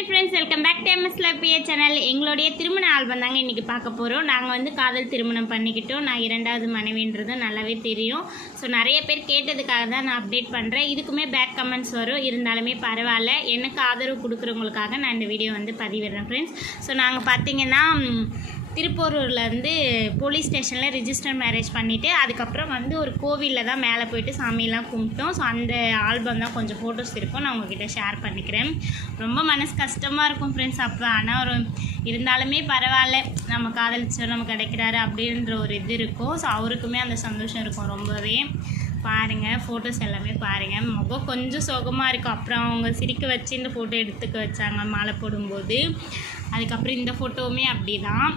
Hey friends welcome back to MS லப்பிய channel எங்களுடைய திருமண album தாங்க இன்றைக்கி பார்க்க போகிறோம் நாங்கள் வந்து காதல் திருமணம் பண்ணிக்கிட்டோம். நான் இரண்டாவது மனைவின்றதும் நல்லாவே தெரியும். ஸோ நிறைய பேர் கேட்டதுக்காக தான் நான் அப்டேட் பண்ணுறேன் இதுக்குமே பேக் கமெண்ட்ஸ் வரும். இருந்தாலுமே பரவாயில்ல. எனக்கு ஆதரவு கொடுக்குறவங்களுக்காக நான் இந்த வீடியோ வந்து பதிவிடுறேன் ஃப்ரெண்ட்ஸ் ஸோ நாங்கள் பார்த்தீங்கன்னா திருப்போரூர்லேருந்து வந்து போலீஸ் ஸ்டேஷனில் ரிஜிஸ்டர் மேரேஜ் பண்ணிவிட்டு அதுக்கப்புறம் வந்து ஒரு கோவிலில் தான் மேலே போயிட்டு சாமியெல்லாம் கும்பிட்டோம். ஸோ அந்த ஆல்பம் தான் கொஞ்சம் ஃபோட்டோஸ் இருக்கும். நான் உங்ககிட்ட ஷேர் பண்ணிக்கிறேன். ரொம்ப மனசு கஷ்டமாக இருக்கும் ஃப்ரெண்ட்ஸ் அப்போ ஆனால் ஒரு இருந்தாலுமே பரவாயில்ல. நம்ம காதலிச்சோம் நம்ம கிடைக்கிறாரு அப்படின்ற ஒரு இது இருக்கும். ஸோ அவருக்குமே அந்த சந்தோஷம் இருக்கும் ரொம்பவே. பாருங்கள் ஃபோட்டோஸ் எல்லாமே பாருங்கள் முகம் கொஞ்சம் சோகமாக இருக்கும். அப்புறம் அவங்க சிரிக்க வச்சு இந்த ஃபோட்டோ எடுத்துக்க வச்சாங்க மாலை போடும்போது. அதுக்கப்புறம் இந்த ஃபோட்டோவுமே அப்படி தான்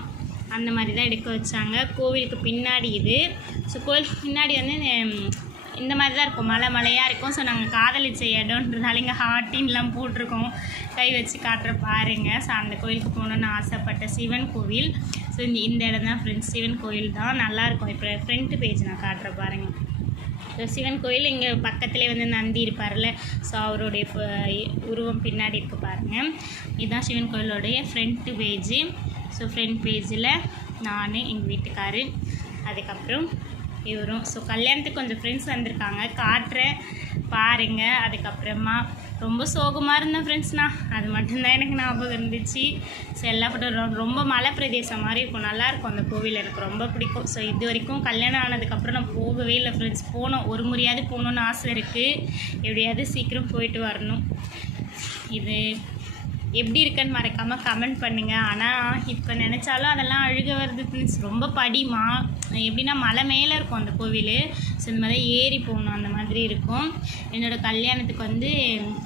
அந்த மாதிரி தான் எடுக்க வச்சாங்க. கோவிலுக்கு பின்னாடி இது. ஸோ கோவிலுக்கு பின்னாடி வந்து இந்த மாதிரி தான் இருக்கும். மலை மலையாக இருக்கும். ஸோ நாங்கள் காதலிச்ச இடம்ன்றதால இங்கே ஹார்ட்டின்லாம் போட்டிருக்கோம். கை வச்சு காட்டுற பாருங்க. ஸோ அந்த கோயிலுக்கு போகணுன்னு ஆசைப்பட்ட சிவன் கோவில். ஸோ இந்த இந்த இடம் தான் ஃப்ரெண்ட்ஸ் சிவன் கோயில் தான் நல்லாயிருக்கும் இப்போ ஃப்ரண்ட்டு பேஜ் நான் காட்டுற பாருங்க. ஸோ சிவன் கோயில் இங்கே பக்கத்துலேயே வந்து நந்தி இருப்பார்ல ஸோ அவருடைய உருவம் பின்னாடி இருக்கு பாருங்கள் இதுதான் சிவன் கோயிலோடைய ஃப்ரண்ட்டு பேஜு ஸோ ஃப்ரண்ட் பேஜில் நான் எங்கள் வீட்டுக்காரு அதுக்கப்புறம் இவரும். ஸோ கல்யாணத்துக்கு கொஞ்சம் ஃப்ரெண்ட்ஸ் வந்திருக்காங்க. காட்டுறேன் பாருங்க. அதுக்கப்புறமா ரொம்ப சோகமாக இருந்தேன் ஃப்ரெண்ட்ஸ்னா அது மட்டும்தான் எனக்கு ஞாபகம் இருந்துச்சு. ஸோ எல்லா ஃபோட்டோ ரொம்ப மலை பிரதேசம் மாதிரி இருக்கும். நல்லாயிருக்கும் அந்த கோவில். எனக்கு ரொம்ப பிடிக்கும். ஸோ இது வரைக்கும் கல்யாணம் ஆனதுக்கப்புறம் நான் போகவே இல்லை ஃப்ரெண்ட்ஸ் போனோம். ஒரு முறையாவது போகணுன்னு ஆசை இருக்குது எப்படியாவது சீக்கிரம் போயிட்டு வரணும். இது எப்படி இருக்குன்னு மறக்காமல் கமெண்ட் பண்ணுங்கள் ஆனால் இப்போ நினச்சாலும் அதெல்லாம் அழுக வருது ஃப்ரெண்ட்ஸ் ரொம்ப படிமா எப்படின்னா மலை மேலே இருக்கும் அந்த கோவில். ஸோ இந்த மாதிரி ஏறி போகணும் அந்த மாதிரி இருக்கும். என்னோட கல்யாணத்துக்கு வந்து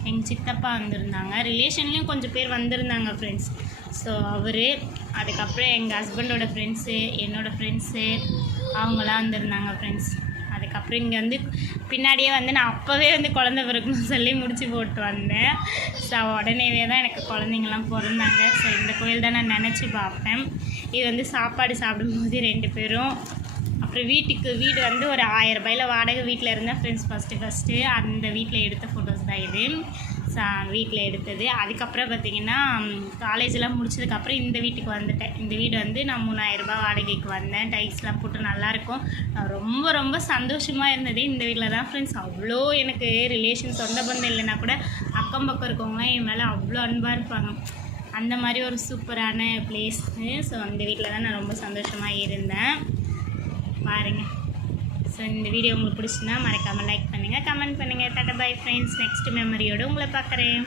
எங்கள் சித்தப்பா வந்திருந்தாங்க. ரிலேஷன்லேயும் கொஞ்சம் பேர் வந்திருந்தாங்க ஃப்ரெண்ட்ஸ் ஸோ அவர் அதுக்கப்புறம் எங்கள் ஹஸ்பண்டோட ஃப்ரெண்ட்ஸு என்னோடய ஃப்ரெண்ட்ஸு அவங்களாம் வந்திருந்தாங்க ஃப்ரெண்ட்ஸ் அதுக்கப்புறம் இங்கே வந்து பின்னாடியே வந்து நான் அப்போவே வந்து குழந்த பிறக்கணும்னு சொல்லி முடிச்சு போட்டு வந்தேன். ஸோ உடனேவே தான் எனக்கு குழந்தைங்கள்லாம் பிறந்தாங்க. ஸோ இந்த கோயில் தான் நான் நினச்சி பார்ப்பேன். இது வந்து சாப்பாடு சாப்பிடும்போது ரெண்டு பேரும். அப்புறம் வீட்டுக்கு வீடு வந்து ஒரு ஆயிரம் ரூபாயில் வாடகை வீட்டில் இருந்தேன் ஃப்ரெண்ட்ஸ் ஃபஸ்ட்டு ஃபஸ்ட்டு அந்த வீட்டில் எடுத்த ஃபோட்டோஸ் தான் இது. வீட்டில் எடுத்தது. அதுக்கப்புறம் பார்த்தீங்கன்னா காலேஜெலாம் முடிச்சதுக்கப்புறம் இந்த வீட்டுக்கு வந்துட்டேன். இந்த வீடு வந்து நான் மூணாயிரம் ரூபாய் வாடகைக்கு வந்தேன். டைல்ஸ்லாம் போட்டு நல்லாயிருக்கும் நான் ரொம்ப ரொம்ப சந்தோஷமாக இருந்தது இந்த வீட்டில் தான் ஃப்ரெண்ட்ஸ் அவ்வளோ எனக்கு ரிலேஷன் சொந்த பந்தம் இல்லைன்னா கூட அக்கம் பக்கம் இருக்கவங்க என் மேலே அவ்வளோ அன்பாக இருப்பாங்க. அந்த மாதிரி ஒரு சூப்பரான பிளேஸ்னு ஸோ அந்த வீட்டில் தான் நான் ரொம்ப சந்தோஷமாக இருந்தேன். பாருங்கள் ஸோ இந்த வீடியோ உங்களுக்கு பிடிச்சுன்னா மறக்காமல் லைக் பண்ணுங்கள் கமெண்ட் பண்ணுங்கள் டாட்டா பை ஃப்ரெண்ட்ஸ் நெக்ஸ்ட் மெமரியோடு உங்களை பார்க்குறேன்.